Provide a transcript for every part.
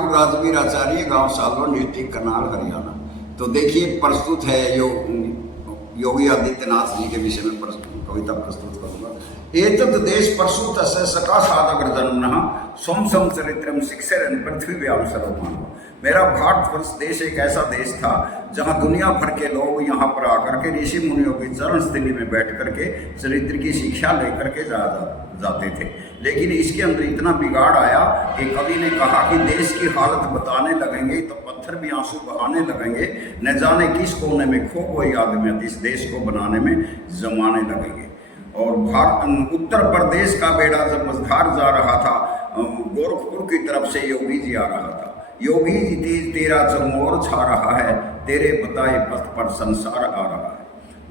राजवीर आचार्य, गांव सालवन, डिस्ट्रिक्ट करनाल, हरियाणा। तो देखिए, प्रस्तुत है योगी आदित्यनाथ जी के विषय में कविता प्रस्तुत करूंगा। एतत् देश प्रसूतस्य सकाशादग्रजन्मनः स्वं संचरित्रं शिक्षरन् पृथ्वीव्यां सर्वमानवः। मेरा भारतवर्ष देश एक ऐसा देश था जहां दुनिया भर के लोग यहाँ पर आकर के ऋषि मुनियों की चरण स्थली में बैठ करके चरित्र की शिक्षा लेकर के जाते थे। लेकिन इसके अंदर इतना बिगाड़ आया कि कवि ने कहा कि देश की हालत बताने लगेंगे तो पत्थर भी आंसू बहाने लगेंगे, न जाने किस कोने में खो गई आदमियत इस देश को बनाने में जमाने लगेंगे। और उत्तर प्रदेश का बेड़ा जब मझधार जा रहा था, गोरखपुर की तरफ से योगी जी आ रहा था। योगी जी तेरा चरमोर छा रहा है, तेरे बताए पथ पर संसार आ रहा है।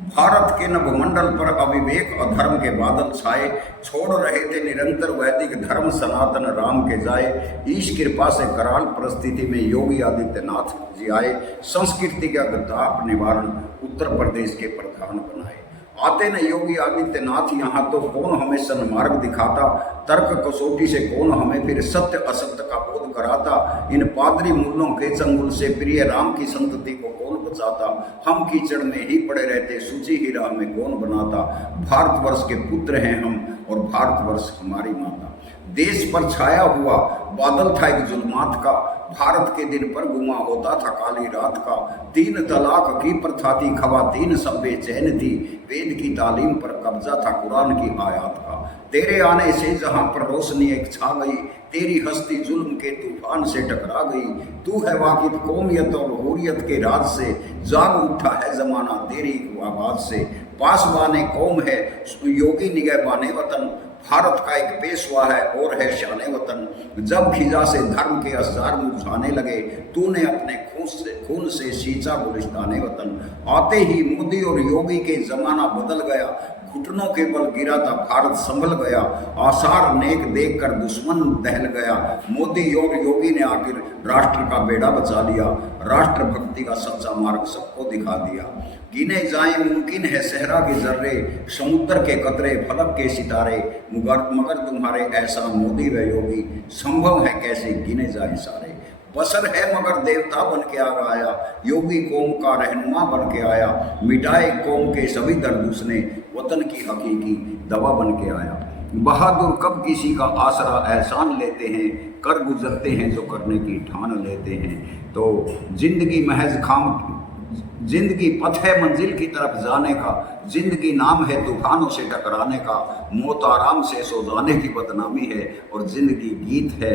भारत के नभमंडल पर अविवेक और धर्म के बादल छाए, छोड़ रहे थे निरंतर वैदिक धर्म सनातन राम के जाए। ईश कृपा से कराल परिस्थिति में योगी आदित्यनाथ जी आए, संस्कृति का गताप निवारण उत्तर प्रदेश के प्रधान बनाए। आते न योगी आदित्यनाथ यहाँ तो कौन हमें सन्मार्ग दिखाता, तर्क कसौटी से कौन हमें फिर सत्य असत्य का बोध कराता। इन पादरी मूलों के चंगुल से प्रिय राम की संतति को कौन बचाता, हम कीचड़ में ही पड़े रहते सूची ही राह में कौन बनाता। भारतवर्ष के पुत्र हैं हम और भारतवर्ष हमारी माता। देश पर छाया हुआ बादल था एक जुल्मात का, भारत के दिन पर गुमा होता था काली रात का। 3 तलाक की प्रथा थी, खवातीन सब बेचैन थी, वेद की तालीम पर कब्जा था कुरान की आयात का। तेरे आने से जहां पर रोशनी एक छा गई, तेरी हस्ती जुल्म के तूफान से टकरा गई। तू है वाकिफ कौमियत और हुर्रियत के राज से, जाग उठा है जमाना तेरी आवाज से। पासबाने कौम है योगी निगहबाने वतन, भारत का एक पेशवा है और है शाने वतन। जब खिजा से धर्म के असजार मुरझाने लगे, तूने अपने खून से सींचा गुलिस्ताने वतन। आते ही मोदी और योगी के जमाना बदल गया, घुटनों के बल गिरा था भारत संभल गया। आसार नेक देख कर दुश्मन दहल गया, मोदी और योगी ने आखिर राष्ट्र का बेड़ा बचा लिया। राष्ट्र भक्ति का सच्चा मार्ग सबको दिखा दिया। गिने जाए मुमकिन है सहरा के जर्रे, समुद्र के कतरे फलक के सितारे, मगर तुम्हारे ऐसा मोदी व योगी संभव है कैसे गिने जाए सारे। बसर है मगर देवता बन के आ गया, योगी कौम का रहनुमा बन के आया। मिटाए कौम के सभी दर्द उसने, वतन की हकीकी दवा बन के आया। बहादुर कब किसी का आसरा एहसान लेते हैं, कर गुजरते हैं जो करने की ठान लेते हैं। तो जिंदगी पथ है मंजिल की तरफ जाने का, जिंदगी नाम है तूफानों से टकराने का। मौत आराम से सो जाने की बदनामी है, और जिंदगी गीत है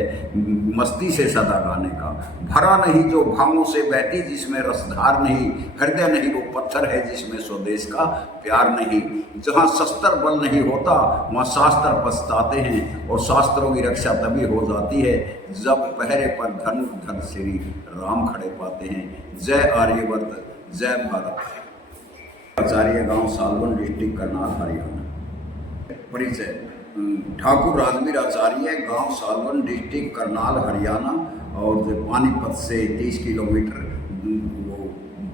मस्ती से सदा गाने का। भरा नहीं जो भावों से बहती जिसमें रसधार नहीं, हृदय नहीं वो पत्थर है जिसमें स्वदेश का प्यार नहीं। जहाँ शस्त्र बल नहीं होता वहाँ शास्त्र पछताते हैं, और शास्त्रों की रक्षा तभी हो जाती है जब पहरे पर धन श्री राम खड़े पाते हैं। जय आर्यवर्त, जय भारत। आचार्य, गांव सालवन, डिस्ट्रिक्ट करनाल, हरियाणा। परिचय: ठाकुर राजवीर आचार्य, गांव सालवन, डिस्ट्रिक्ट करनाल, हरियाणा। और पानीपत से 30 किलोमीटर वो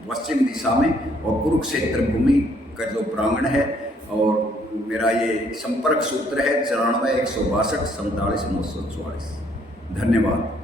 पश्चिम दिशा में, और कुरुक्षेत्र भूमि का जो प्रांगण है। और मेरा ये संपर्क सूत्र है 94 162 47 944। धन्यवाद।